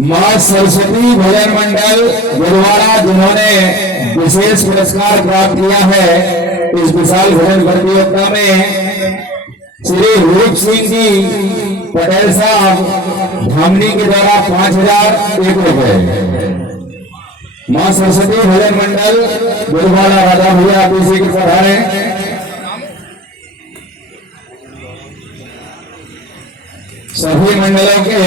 मां सरस्वती भजन मंडल गुरुवारा, जिन्होंने विशेष पुरस्कार प्राप्त किया है इस विशाल भजन प्रतियोगिता में, श्री रूप सिंह जी पटेल साहब धामनी के द्वारा 5001 रुपए। मां सरस्वती भजन मंडल गुरुवारा, राजा भैया आप इसी के पधारे। सभी मंडलों के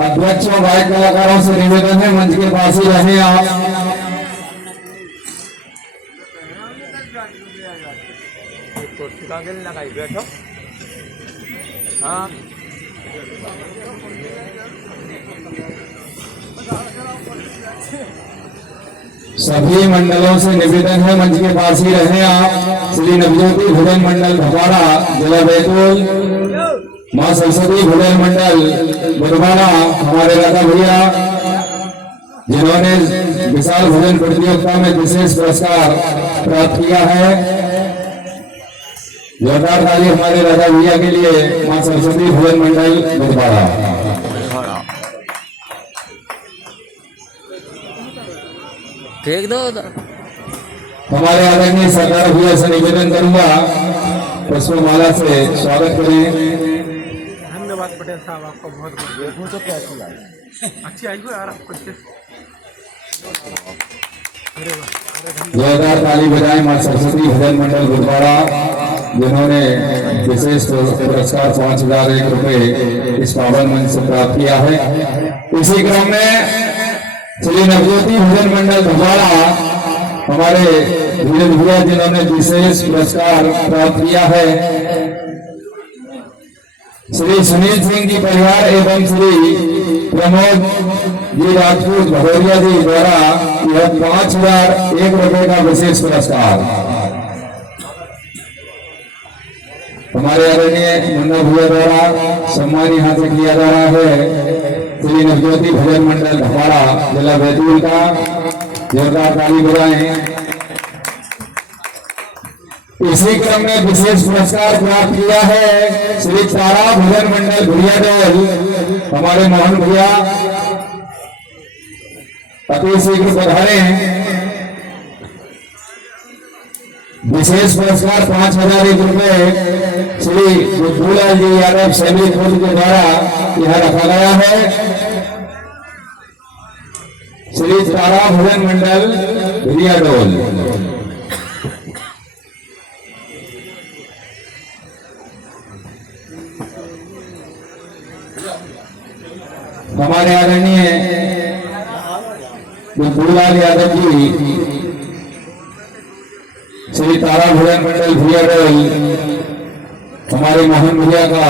अध्यक्षों गायक कलाकारों से निवेदन है मंच के पास ही रहें आप। बैठो। हाँ, सभी मंडलों से निवेदन है मंच के पास ही रहें आप। श्री नवज्योति भजन मंडल भपाड़ा, जिला बैतूल, मां सरस्वती भजन मंडल गुरुवारा, हमारे राजा भैया, जिन्होंने विशाल भजन प्रतियोगिता में विशेष पुरस्कार प्राप्त किया है। जोरदार ताली हमारे राजा भैया के लिए। मां सरस्वती भजन मंडल गुरुवारा। फेंक दो। हमारे आदरणीय सरदार भैया से निवेदन करूंगा पुष्पमाला से स्वागत करें। धन्यवाद पटेल साहब, आपका बहुत बहुत। तो कैसी आई? अच्छी आई हो यार आपको। जोरदार ताली बजाएं मां सरस्वती भजन मंडल गुरुवारा, जिन्होंने विशेष पुरस्कार 5001 रुपए इस पावन मंच से प्राप्त किया है। इसी क्रम में श्री नवज्योति भजन मंडल गुरुवारा, हमारे धीरज भैया, जिन्होंने विशेष पुरस्कार प्राप्त किया है। श्री सुनील सिंह जी परिवार एवं श्री प्रमोद जी राजपूत भदौरिया जी द्वारा यह 5001 रुपए का विशेष पुरस्कार हमारे आदरणीय मुन्ना भैया द्वारा सम्मान यहाँ से किया जा रहा है। श्री नवज्योति भजन मंडल भपाड़ा, जिला बैतूल का। जोरदार ताली बजाएं। इसी क्रम में विशेष पुरस्कार प्राप्त किया है श्री तारा भजन मंडल भुरियाडोल, हमारे मोहन भैया, अति शीघ्र पधारे। विशेष पुरस्कार 5001 रुपए श्री बुद्धूलाल जी यादव सैमी खुद के द्वारा यह रखा गया है। श्री तारा भजन मंडल भुरियाडोल। हमारे आदरणीय बुद्धूलाल यादव जी श्री तारा भजन मंडल भुरियाडोल, हमारे मोहन भैया का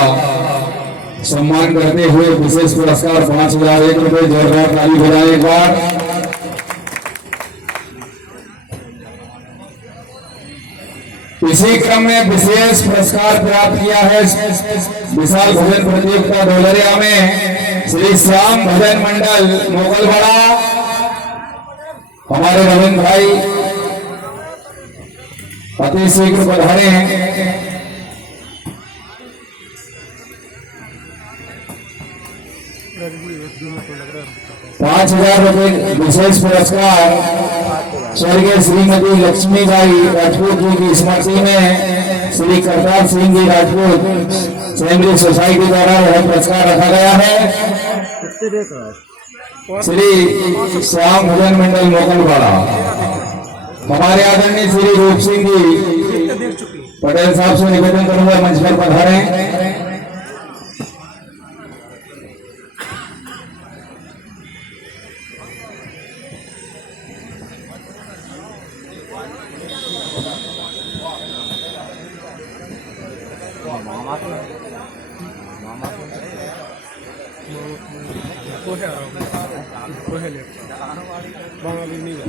सम्मान करते हुए विशेष पुरस्कार 5001 रुपए। जोरदार ताली बजाएं एक बार। इसी क्रम में विशेष पुरस्कार प्राप्त किया है विशाल भजन प्रतियोगिता डोलरिया में श्री श्याम भजन मंडल मोगलवाड़ा, हमारे रविंद्र भाई अति शीघ्र पधारे हैं। 5000 रुपए विशेष पुरस्कार स्वर्गीय श्रीमती लक्ष्मीबाई राजपूत जी की स्मृति में श्री करतार सिंह जी राजपूत सेंद्रीय सोसाइटी द्वारा यह पुरस्कार रखा गया है। श्री श्याम भजन मंडल मोकलवाड़ा, हमारे आदरणीय श्री रूप सिंह जी पटेल साहब से निवेदन करूंगा मंच पर पधारें।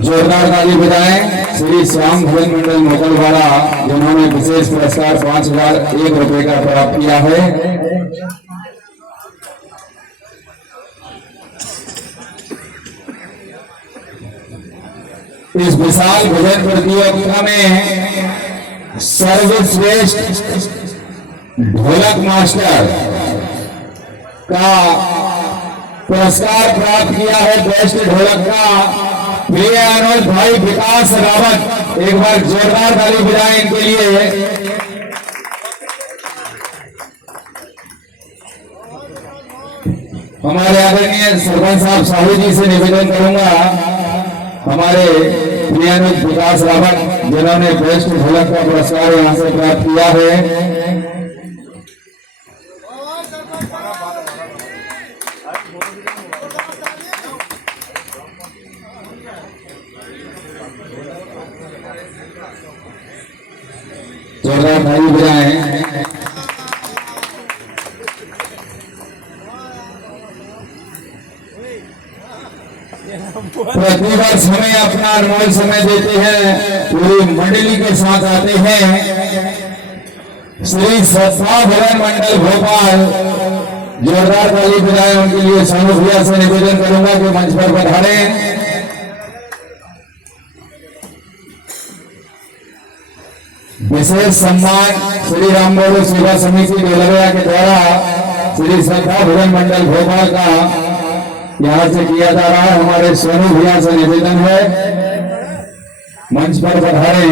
जोरदार ताली बजाएं श्री श्याम भजन मंडल मोकलवाड़ा, जिन्होंने विशेष पुरस्कार 5001 रुपए का प्राप्त किया है। इस विशाल भजन प्रतियोगिता में सर्वश्रेष्ठ ढोलक मास्टर का पुरस्कार प्राप्त किया है बेस्ट ढोलक का प्रिय अनुज भाई विकास रावत। एक बार जोरदार ताली बजाएं इनके लिए। हमारे आदरणीय सरपंच साहब साहू जी से निवेदन करूंगा, हमारे प्रिय अनुज विकास रावत जिन्होंने बेस्ट ढोलक का पुरस्कार यहां से प्राप्त किया है, जोरदार ताली बजाएं। प्रतिवर्ष हमें अपना अनमोल समय देते हैं, पूरी मंडली के साथ आते हैं। श्री श्रद्धा भजन मंडल भोपाल, जोरदार ताली बजाएं उनके लिए। सोनू भैया से निवेदन करूंगा कि मंच पर पधारें। विशेष सम्मान श्री राम बोलो सेवा समिति बेलगया के द्वारा श्री श्रद्धा भजन मंडल भोपाल का यहाँ से किया जा रहा है। हमारे सोनू भैया से निवेदन है, मंच पर पधारे।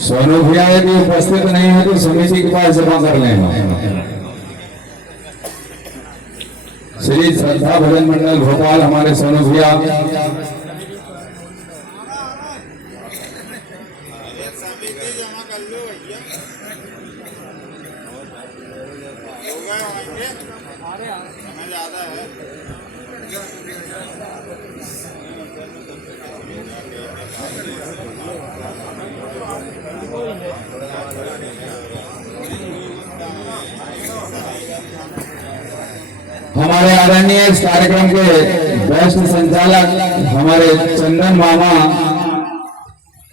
सोनू भैया यदि उपस्थित नहीं है तो समिति के पास जमा कर लें। श्री श्रद्धा भजन मंडल भोपाल, हमारे सोनू भैया। हमारे आदरणीय इस कार्यक्रम के बेस्ट संचालक हमारे चंदन मामा,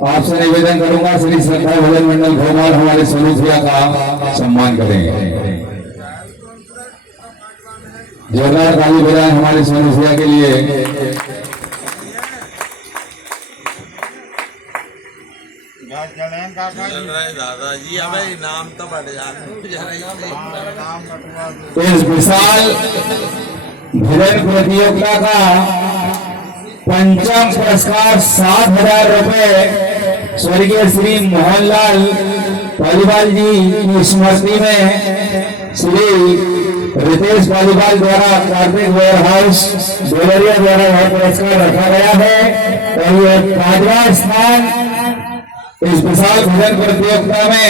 आपसे निवेदन करूंगा श्री श्रद्धा भजन मंडल भोपाल हमारे सोनू भैया का सम्मान करेंगे। जोरदार ताली बजाएं हमारे सोनू भैया के लिए। दादाजी हमें इनाम तो बढ़ इस विशाल भजन प्रतियोगिता का पंचम पुरस्कार 7,000 रुपए स्वर्गीय श्री मोहनलाल पालीवाल जी की स्मृति में श्री रितेश पालीवाल द्वारा कार्तिक वेयर हाउस बेलरिया द्वारा यह पुरस्कार रखा गया है और ये 5वां स्थान इस विशाल भजन प्रतियोगिता में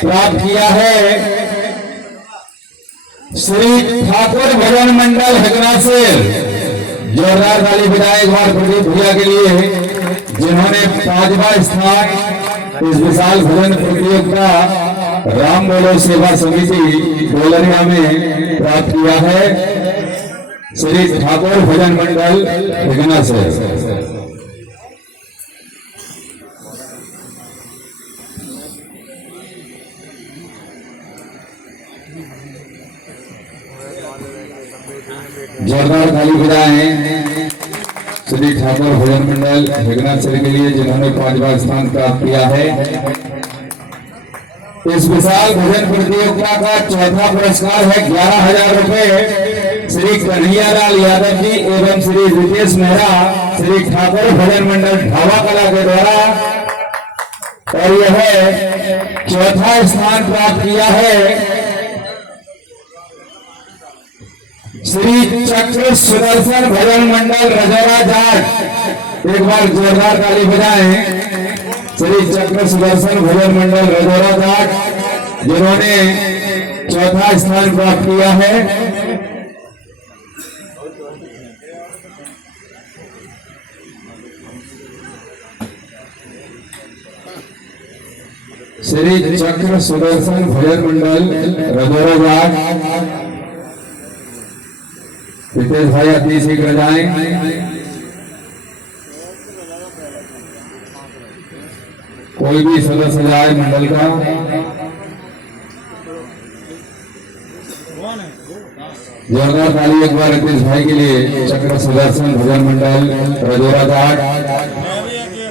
प्राप्त किया है। श्री ठाकुर भजन मंडल हगना से जोरदार ताली बजाएं एक बार प्रदीप भैया के लिए, जिन्होंने 5वां स्थान इस विशाल भजन प्रतियोगिता राम बोलो सेवा समिति बेलरिया में प्राप्त किया है। श्री ठाकुर भजन मंडल हगना से। जोरदार ताली बजाएं श्री ठाकुर भजन मंडल हेगनाथ सर के लिए, जिन्होंने 5वां स्थान प्राप्त किया है। इस विशाल भजन प्रतियोगिता का चौथा पुरस्कार है 11,000 रुपए श्री कन्हैयालाल यादव जी एवं श्री रितेश मेहरा श्री ठाकुर भजन मंडल ढाबा कला के द्वारा, और यह चौथा स्थान प्राप्त किया है श्री चक्र सुदर्शन भजन मंडल रजौरा जाट। एक बार जोरदार ताली बजाएं श्री चक्र सुदर्शन भजन मंडल रजौरा जाट, जिन्होंने चौथा स्थान प्राप्त किया है। श्री चक्र सुदर्शन भजन मंडल रजौरा जाट। रितेश भाई अति शीघ्र जाएं। कोई भी सदस्य जाए मंडल का। जोरदार ताली एक बार रितेश भाई के लिए। चक्र सुदर्शन भजन मंडल रजोरा घाट,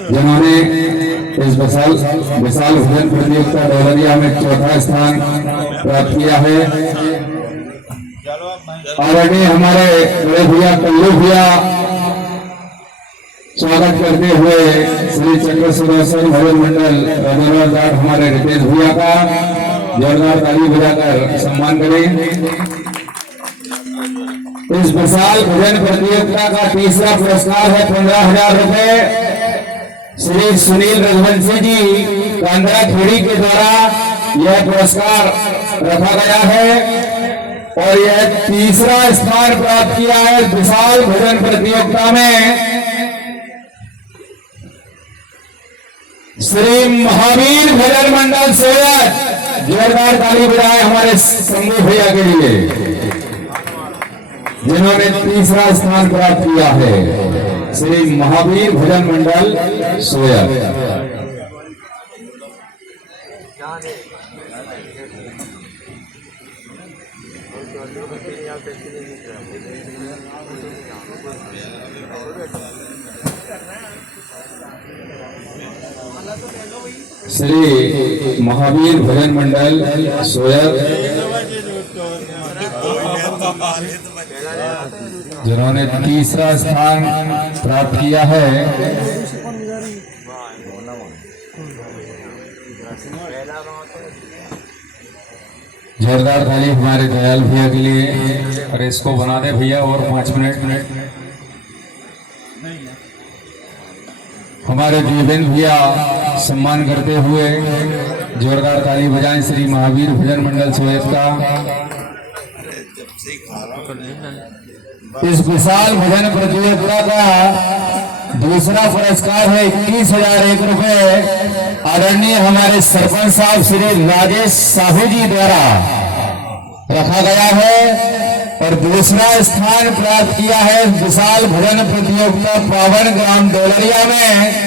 जिन्होंने इस विशाल भजन प्रतियोगिता डोलरिया में चौथा स्थान प्राप्त किया है। ऑलरेडी हमारे बड़े भैया कल्लू भैया स्वागत करते हुए श्री चक्र सुदर्शन भजन मंडल रजोरा घाट हमारे रितेश भैया का जोरदार ताली बजाकर सम्मान करें। इस विशाल भजन प्रतियोगिता का तीसरा पुरस्कार है 15,000 रुपए। श्री सुनील रघुवंशी जी कांद्रा खेड़ी के द्वारा यह पुरस्कार रखा गया है और यह तीसरा स्थान प्राप्त किया है विशाल भजन प्रतियोगिता में। श्री महावीर भजन मंडल सोयत, जोरदार ताली बजाए हमारे शंभू भैया के लिए, जिन्होंने तीसरा स्थान प्राप्त किया है। श्री महावीर भजन मंडल सोयत। श्री महावीर भजन मंडल सोयत, जिन्होंने तीसरा स्थान प्राप्त किया है। जोरदार ताली हमारे दयाल भैया के लिए। और इसको बना दे भैया और 5 मिनट। हमारे देवेंद्र भैया सम्मान करते हुए जोरदार ताली बजाएं श्री महावीर भजन मंडल सोयत का। इस विशाल भजन प्रतियोगिता का दूसरा पुरस्कार है 21,001 रुपए। आदरणीय हमारे सरपंच साहब श्री राजेश साहू जी द्वारा रखा गया है और दूसरा स्थान प्राप्त किया है विशाल भजन प्रतियोगिता पावन ग्राम डोलरिया में।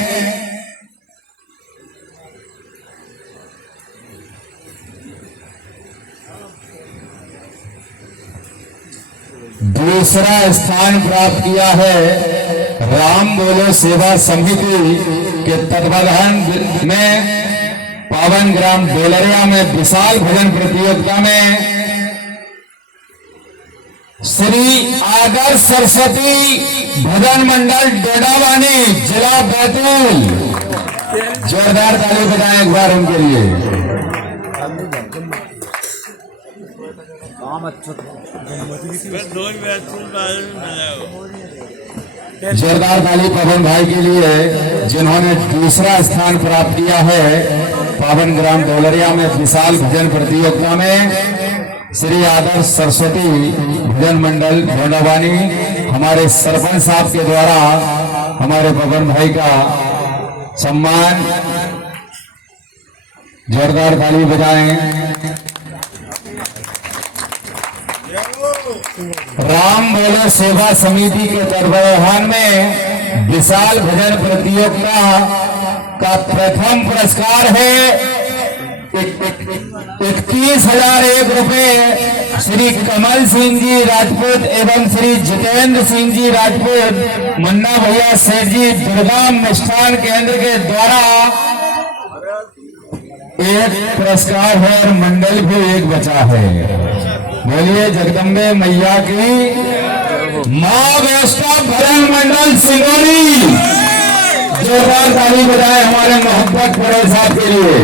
दूसरा स्थान प्राप्त किया है राम बोलो सेवा समिति के तत्वाधान में पावन ग्राम डोलरिया में विशाल भजन प्रतियोगिता में श्री आदर्श सरस्वती भजन मंडल डोडावानी जिला बैतूल। जोरदार ताली बजाएं एक बार उनके लिए। जोरदार ताली पवन भाई के लिए, जिन्होंने दूसरा स्थान प्राप्त किया है पावन ग्राम डोलरिया में विशाल भजन प्रतियोगिता में। श्री आदर्श सरस्वती भजन मंडल डोडावानी हमारे सरपंच साहब के द्वारा हमारे पवन भाई का सम्मान। जोरदार ताली बजाएं। राम बोलो सेवा समिति के तत्वाधान में विशाल भजन प्रतियोगिता का प्रथम पुरस्कार है 31,001 रुपए। श्री कमल सिंह जी राजपूत एवं श्री जितेंद्र सिंह जी राजपूत मुन्ना भैया सेठ जी दुर्गा मिष्ठान केंद्र के द्वारा एक पुरस्कार है और मंडल भी एक बचा है। बोलिए जगदम्बे मैया की। माँ वैष्णव भजन मंडल सिंगोली। जोरदार ताली बजाए हमारे मोहब्बत बड़े साहब के लिए,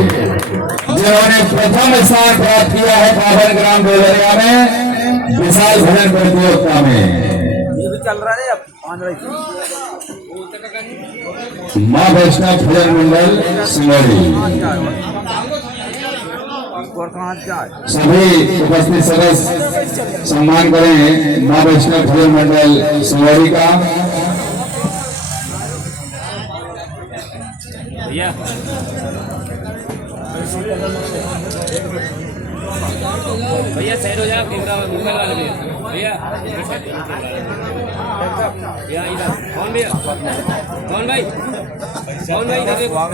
जिन्होंने प्रथम स्थान प्राप्त किया है पावन ग्राम डोलरिया में विशाल भजन प्रतियोगिता में। ये भी चल रहा है अब माँ वैष्णव भजन मंडल सिंगोली। सभी उपस्थित सदस्य सम्मान करें माँ वैष्णव भजन मंडल सिंगोली का। भैया साइड हो जाओ, कैमरा मोबाइल वाले भैया भैया इधर कौन भैया कौन भाई इधर देखो कौन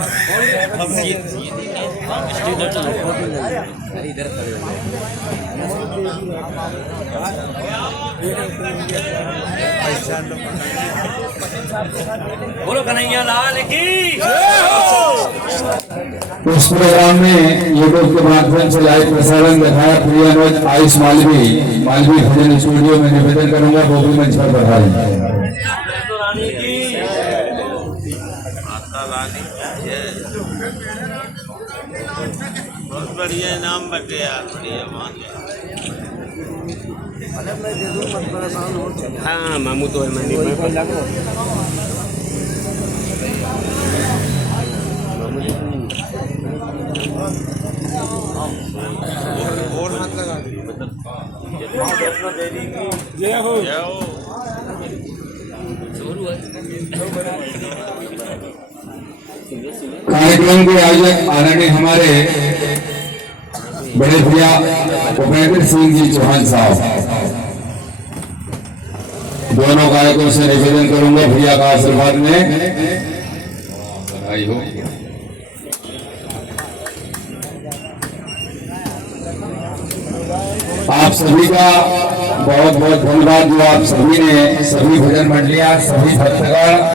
भैया इधर बोलो कन्हैया लाल की इस प्रोग्राम में यूट्यूब के माध्यम से लाइव प्रसारण दिखाया प्रिय अनुज आयुष मालवी भजन स्टूडियो में निवेदन करूंगा वो भी मंच पर बढ़ाएं। रानी की माता रानी बहुत बढ़िया इनाम बटे यार, बढ़िया मान हाँ मामू तो है मंडी में जय हो। कार्यक्रम के आयोजक आदरणीय हमारे बड़े भैया भूपेंद्र सिंह जी चौहान साहब, दोनों गायकों से निवेदन करूंगा भैया का आशीर्वाद में बधाई हो। आप सभी का बहुत बहुत धन्यवाद जो आप सभी ने, सभी भजन मंडलियां, सभी भक्तगण